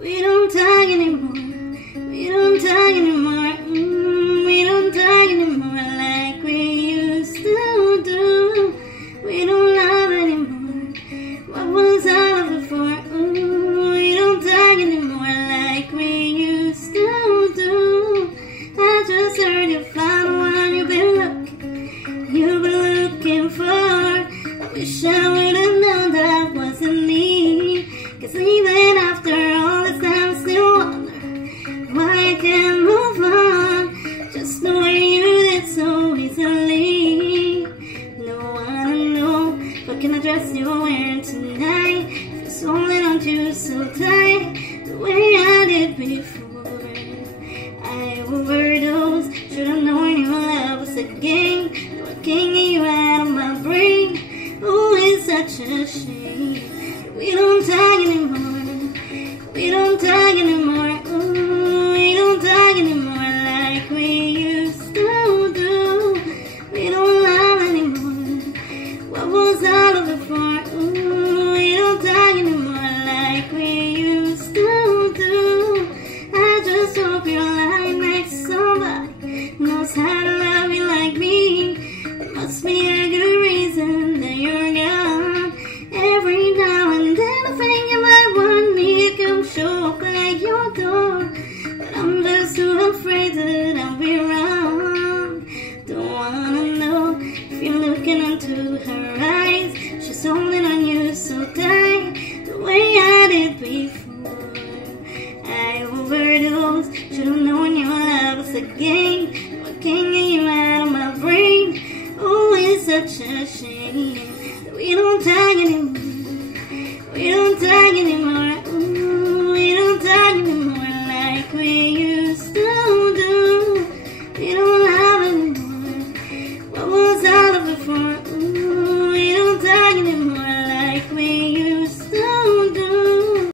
We don't talk anymore. We don't talk anymore. We don't talk anymore like we used to do. We don't love anymore. What was all of it for? We don't talk anymore like we used to do. I just heard you found the one you've been looking for. I wish I would have known that wasn't me. 'Cause even after all this time I still wonder why I can't move on, just the way you did so easily. No, I don't know what kind of dress you're wearing tonight. If it's holding on to you so tight, the way I did before. I overdosed, should've known your love was a game. No, I can't get you out of my brain. Oh, it's such a shame. We don't talk anymore. We don't talk anymore. Ooh, we don't talk anymore like we used to do. We don't love anymore. What was all of it for? Ooh, we don't talk anymore like we used to do. I just hope you're lying next to somebody who knows how to love you like me. There must be a good reason that you're gone. Every now and then I think you might want me to come show up at your door, but I'm just too afraid that I'll be wrong. Don't wanna know if you're looking into her eyes. She's holding on you so tight, the way I did before. I overdosed, should've known your love was a game. No, I can't get you out of my brain. Oh, it's such a shame that we don't talk anymore. We don't talk anymore. Ooh, we don't talk anymore like we used to.